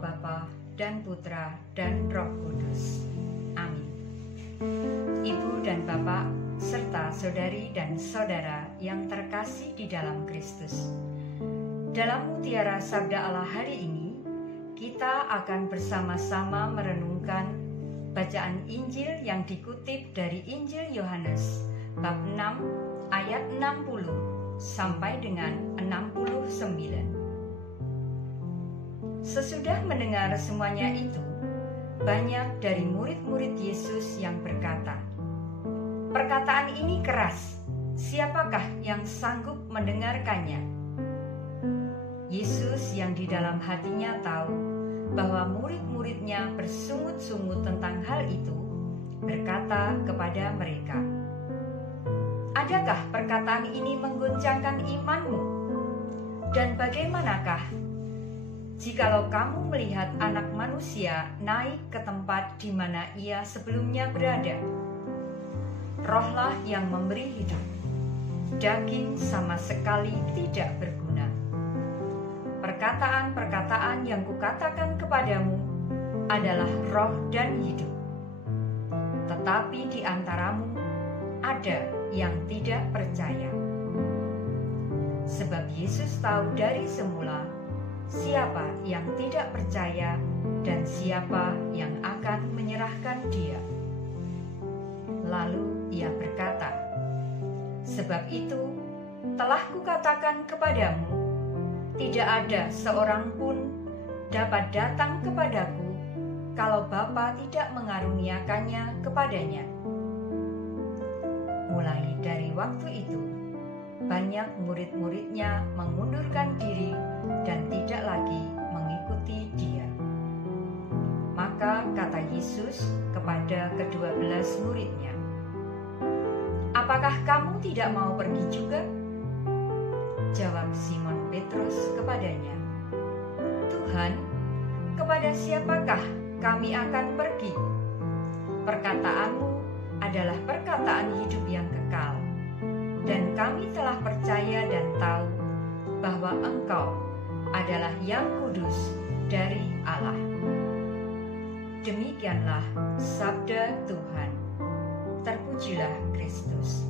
Bapa dan Putra dan Roh Kudus. Amin. Ibu dan Bapak, serta saudari dan saudara yang terkasih di dalam Kristus. Dalam Mutiara Sabda Allah hari ini, kita akan bersama-sama merenungkan bacaan Injil yang dikutip dari Injil Yohanes, bab 6, ayat 60 sampai dengan 69. Sesudah mendengar semuanya itu, banyak dari murid-murid Yesus yang berkata, "Perkataan ini keras, siapakah yang sanggup mendengarkannya?" Yesus yang di dalam hatinya tahu bahwa murid-muridnya bersungut-sungut tentang hal itu, berkata kepada mereka, "Adakah perkataan ini mengguncangkan imanmu? Dan bagaimanakah jikalau kamu melihat Anak Manusia naik ke tempat di mana ia sebelumnya berada? Rohlah yang memberi hidup, daging sama sekali tidak berguna. Perkataan-perkataan yang kukatakan kepadamu adalah roh dan hidup. Tetapi di antaramu ada yang tidak percaya." Sebab Yesus tahu dari semula siapa yang tidak percaya dan siapa yang akan menyerahkan dia. Lalu ia berkata, "Sebab itu telah kukatakan kepadamu, tidak ada seorang pun dapat datang kepadaku kalau Bapa tidak mengaruniakannya kepadanya." Mulai dari waktu itu, banyak murid-muridnya mengundurkan diri dan tidak lagi mengikuti dia. Maka kata Yesus kepada ke-12 muridnya, "Apakah kamu tidak mau pergi juga?" Jawab Simon Petrus kepadanya, "Tuhan, kepada siapakah kami akan pergi? Perkataanmu adalah perkataan hidup yang kekal, dan kami telah percaya dan tahu bahwa Engkau adalah yang kudus dari Allah." Demikianlah sabda Tuhan. Terpujilah Kristus.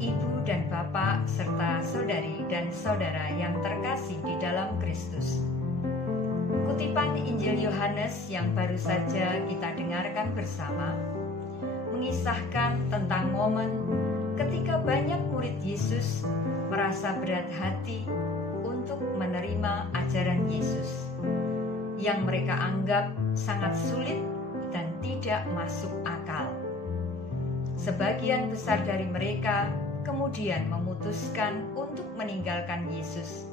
Ibu dan Bapak serta saudari dan saudara yang terkasih di dalam Kristus. Kutipan Injil Yohanes yang baru saja kita dengarkan bersama mengisahkan tentang momen ketika banyak murid Yesus merasa berat hati untuk menerima ajaran Yesus yang mereka anggap sangat sulit dan tidak masuk akal. Sebagian besar dari mereka kemudian memutuskan untuk meninggalkan Yesus,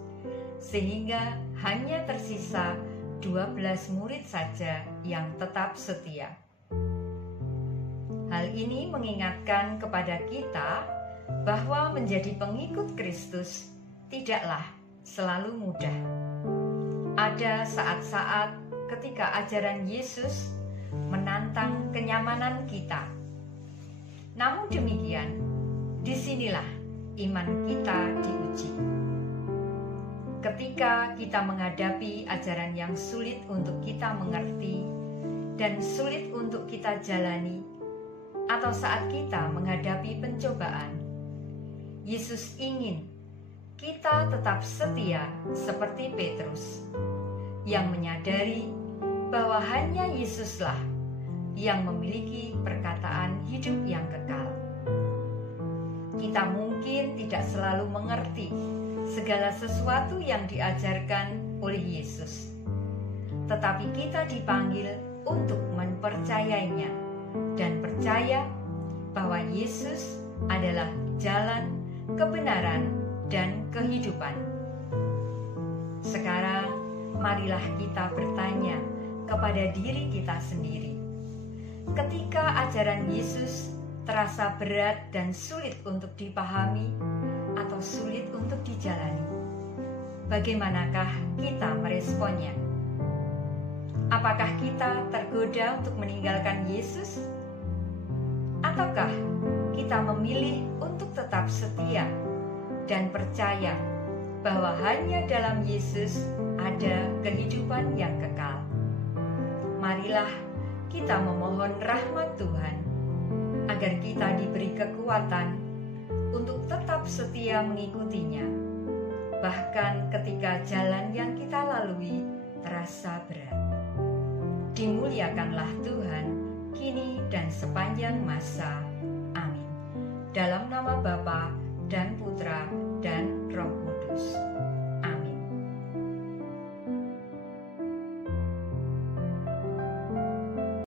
sehingga hanya tersisa 12 murid saja yang tetap setia. Hal ini mengingatkan kepada kita bahwa menjadi pengikut Kristus tidaklah selalu mudah. Ada saat-saat ketika ajaran Yesus menantang kenyamanan kita. Namun demikian, disinilah iman kita diuji. Ketika kita menghadapi ajaran yang sulit untuk kita mengerti dan sulit untuk kita jalani, atau saat kita menghadapi pencobaan, Yesus ingin kita tetap setia seperti Petrus, yang menyadari bahwa hanya Yesuslah yang memiliki perkataan hidup yang kekal. Kita mungkin tidak selalu mengerti segala sesuatu yang diajarkan oleh Yesus, tetapi kita dipanggil untuk mempercayainya dan percaya bahwa Yesus adalah jalan, kebenaran, dan kehidupan. Sekarang, marilah kita bertanya kepada diri kita sendiri. Ketika ajaran Yesus terasa berat dan sulit untuk dipahami atau sulit untuk dijalani, bagaimanakah kita meresponnya? Apakah kita tergoda untuk meninggalkan Yesus? Ataukah kita memilih untuk tetap setia dan percaya bahwa hanya dalam Yesus ada kehidupan yang kekal. Marilah kita memohon rahmat Tuhan, agar kita diberi kekuatan untuk tetap setia mengikutinya, bahkan ketika jalan yang kita lalui terasa berat. Dimuliakanlah Tuhan, kini dan sepanjang masa. Amin. Dalam nama Bapa dan Putra dan Roh Kudus.